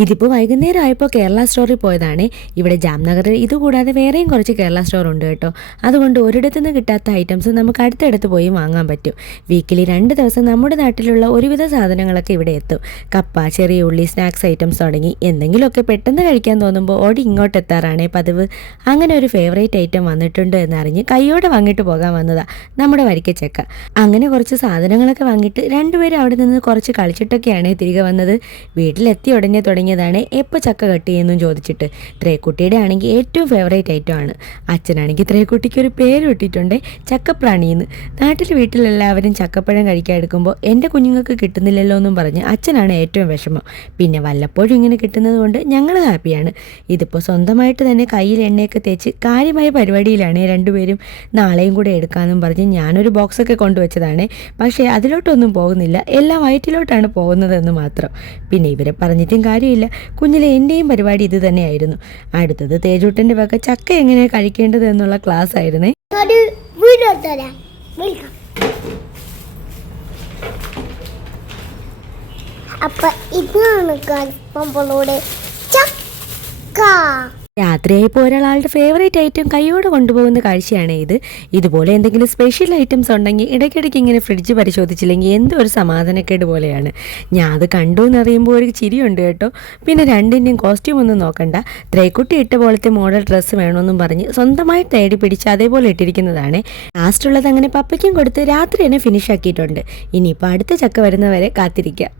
ഇതിപ്പോൾ വൈകുന്നേരം ആയപ്പോൾ കേരള സ്റ്റോറിൽ പോയതാണ്. ഇവിടെ ജാംനഗറിൽ ഇതുകൂടാതെ വേറെയും കുറച്ച് കേരള സ്റ്റോർ ഉണ്ട് കേട്ടോ. അതുകൊണ്ട് ഒരിടത്തു നിന്ന് കിട്ടാത്ത ഐറ്റംസ് നമുക്ക് അടുത്തടുത്ത് പോയി വാങ്ങാൻ പറ്റും. വീക്കിലി 2 ദിവസം നമ്മുടെ നാട്ടിലുള്ള ഒരുവിധ സാധനങ്ങളൊക്കെ ഇവിടെ എത്തും. കപ്പ, ചെറിയ ഉള്ളി, സ്നാക്സ് ഐറ്റംസ് തുടങ്ങി എന്തെങ്കിലുമൊക്കെ പെട്ടെന്ന് കഴിക്കാൻ തോന്നുമ്പോൾ ഓടി ഇങ്ങോട്ട് എത്താറാണേ പതിവ്. അങ്ങനെ ഒരു ഫേവറേറ്റ് ഐറ്റം വന്നിട്ടുണ്ട് എന്നറിഞ്ഞ് കൈയോടെ വാങ്ങിയിട്ട് പോകാൻ വന്നതാ നമ്മുടെ വരിക്കച്ചക്ക. അങ്ങനെ കുറച്ച് സാധനങ്ങളൊക്കെ വാങ്ങിയിട്ട് രണ്ടുപേരും അവിടെ നിന്ന് കുറച്ച് കളിച്ചിട്ടൊക്കെയാണ് തിരികെ വന്നത്. വീട്ടിലെത്തി ഉടനെ തുടങ്ങിയതാണ് എപ്പോൾ ചക്ക കട്ട് ചെയ്യുന്നു ചോദിച്ചിട്ട്. ത്രേക്കുട്ടിയുടെ ആണെങ്കിൽ ഏറ്റവും ഫേവറേറ്റ് ഐറ്റം ആണ്. അച്ഛനാണെങ്കിൽ ത്രേക്കുട്ടിക്ക് ഒരു പേര് ഇട്ടിട്ടുണ്ട്, ചക്കപ്രാണിയെന്ന്. നാട്ടിൽ വീട്ടിലെല്ലാവരും ചക്കപ്പഴം കഴിക്കാൻ എടുക്കുമ്പോൾ എൻ്റെ കുഞ്ഞുങ്ങൾക്ക് കിട്ടുന്നില്ലല്ലോ എന്നും പറഞ്ഞ് അച്ഛനാണ് ഏറ്റവും വിഷമം. പിന്നെ വല്ലപ്പോഴും ഇങ്ങനെ കിട്ടുന്നത് കൊണ്ട് ഞങ്ങൾ ഹാപ്പിയാണ്. ഇതിപ്പോൾ സ്വന്തമായിട്ട് തന്നെ കയ്യിൽ എണ്ണയൊക്കെ തേച്ച് കാര്യമായ പരിപാടിയിലാണ് രണ്ടുപേരും. നാളെയും കൂടെ എടുക്കാമെന്നും പറഞ്ഞ് ഞാനൊരു ബോക്സൊക്കെ കൊണ്ടുവച്ചതാണ്. പക്ഷേ അതിലോട്ടൊന്നും പോകുന്നില്ല, എല്ലാം വയറ്റിലോട്ടാണ് പോകുന്നതെന്ന് മാത്രം. പിന്നെ ഇവരെ പറഞ്ഞിട്ടും കാര്യമില്ല. കുഞ്ഞിലെ എൻ്റെയും പരിപാടി ഇത് തന്നെയായിരുന്നു. അടുത്തത് തേജൂട്ടൻ്റെ വക ചക്ക എങ്ങനെ കഴിക്കേണ്ടത് എന്നുള്ള ക്ലാസ് ആയിരുന്നേ. അപ്പൊ ഇതാണ് ചക്ക. രാത്രിയായപ്പോൾ ഒരാളുടെ ഫേവറേറ്റ് ഐറ്റം കൈയോടെ കൊണ്ടുപോകുന്ന കാഴ്ചയാണ് ഇത്. ഇതുപോലെ എന്തെങ്കിലും സ്പെഷ്യൽ ഐറ്റംസ് ഉണ്ടെങ്കിൽ ഇടയ്ക്കിടയ്ക്ക് ഇങ്ങനെ ഫ്രിഡ്ജ് പരിശോധിച്ചില്ലെങ്കിൽ എന്തോ ഒരു സമാധാനക്കേട് പോലെയാണ്. ഞാൻ അത് കണ്ടു എന്നറിയുമ്പോൾ ഒരു ചിരിയുണ്ട് കേട്ടോ. പിന്നെ രണ്ടിൻ്റെയും കോസ്റ്റ്യൂം ഒന്നും നോക്കണ്ട, ത്രേക്കുട്ടി ഇട്ട പോലത്തെ മോഡൽ ഡ്രസ്സ് വേണമെന്നും പറഞ്ഞ് സ്വന്തമായി തേടി പിടിച്ച് അതേപോലെ ഇട്ടിരിക്കുന്നതാണ്. ലാസ്റ്റുള്ളത് അങ്ങനെ പപ്പയ്ക്കും കൊടുത്ത് രാത്രി തന്നെ ഫിനിഷ് ആക്കിയിട്ടുണ്ട്. ഇനിയിപ്പോൾ അടുത്ത ചക്ക വരുന്നവരെ കാത്തിരിക്കാം.